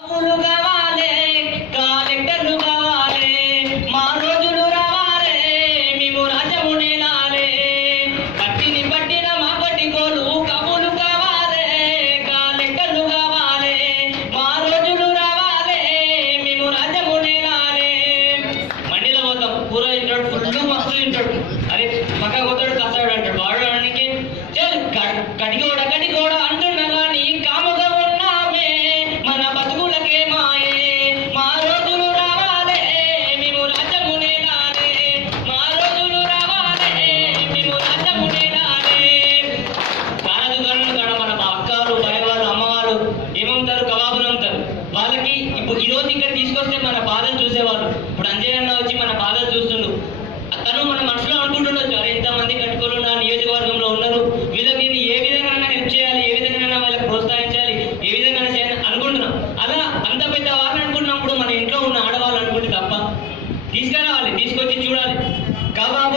కావాలే కలెక్టర్లు కావాలే మా రోజులు రావాలే మేము రాజమునేలాలే పట్టిని పట్టిన మా పట్టికోలు కబులు కావాలే కలెక్టర్లు కావాలే మా రోజులు రావాలే మేము రాజమునేలాలే మండిలో పోతాం కూర తింటాడు ఫుల్ మస్తు తింటాడు అరే పక్క పోతాడు కసాడు అంటాడు వాడు అనికి కడిగోడ కడిగోడ అంటున్నా కానీ కాముగా ఉన్నామే మన బతుకులకే మాయే మా రోజులు రావాలే మేము రాజమునేలాలే మా రోజులు రావాలే మేము రాజమునేలాలే కారదుకారులు కాడ మన అక్కలు భయవాళ్ళు అమ్మవాళ్ళు ఏమంటారు కబాబులు అమ్ముతారు వాళ్ళకి ఇప్పుడు ఈ రోజు ఇక్కడ తీసుకొస్తే మన బాధలు చూసేవాళ్ళు ఇప్పుడు అంజయ్ అన్న వచ్చి మన బాధలు చూస్తుండు తను మన మనసులో అనుకుంటుండొచ్చు అరే ఎంతమంది కట్టుకోలు నా నియోజకవర్గంలో ఉన్నారు వీళ్ళకి నేను ఏ విధంగా హెల్ప్ చేయాలి ఏ విధంగా వాళ్ళకి ప్రోత్సహించాలి ఏ విధంగా చేయాలి అనుకుంటున్నాం అలా అంత పెద్ద వాళ్ళని అనుకున్నప్పుడు మన ఇంట్లో ఉన్న ఆడవాళ్ళు అనుకుంటే తప్ప తీసుకురావాలి తీసుకొచ్చి చూడాలి కబాబు